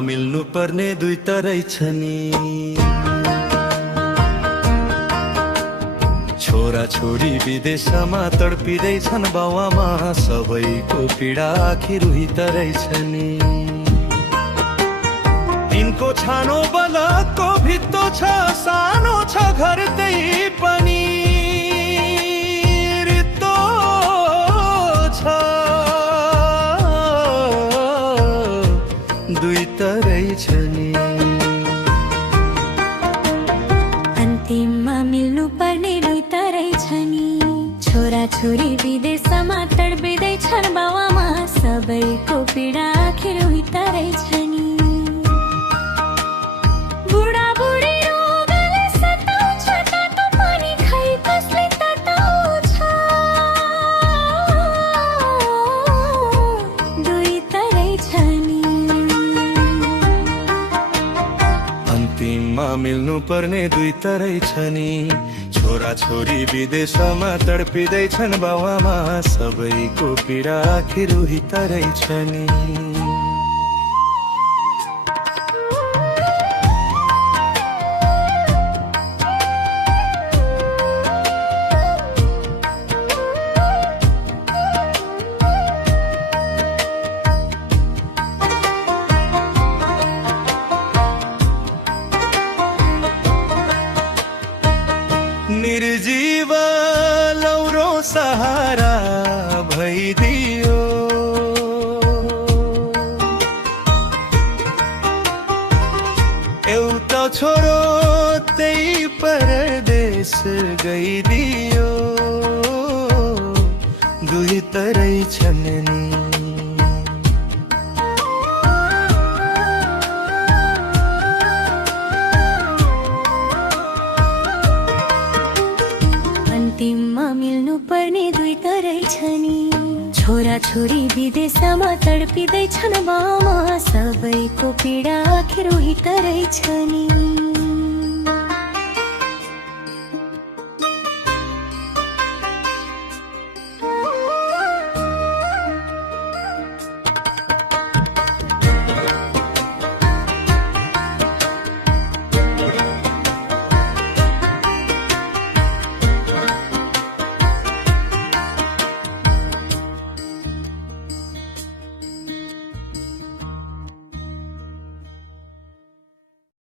मिल्नु पर्ने दुई तरै छ नि। छोरा छोरी विदेशमा तडपिँदैछन् बाउआमा, सबैको पीडा आखिर उही तरै छ नि। तिनको छानो बलको भित्तो छ, सानो छ घर त्यही पनि रित्तो छ, दुई तरै छ नि। अन्तिममा मिल्नु पर्ने दुई तरै छ नि। छोरा छोरी विदेशमा तडपिँदैछन् बाउआमा, सबैको पीडा आखिर उही तरै छ नि। अन्तिममा मिल्नु पर्ने दुई तरै छ नि। छोरा छोरी विदेशमा तडपिँदैछन् बाउआमा, सबैको पीडा आखिर उही तरै छ नि। निर्जीव लौरो सहारा भइदियो, एउटा छोरो त्यही परदेश गइदियो, दुई तरै छन् नि। अन्तिममा मिल्नु पर्ने दुई तरै छ नि। छोरा छोरी विदेशमा तडपिँदैछन् बाउआमा, सबैको पीडा आखिर उही तरै छ नि।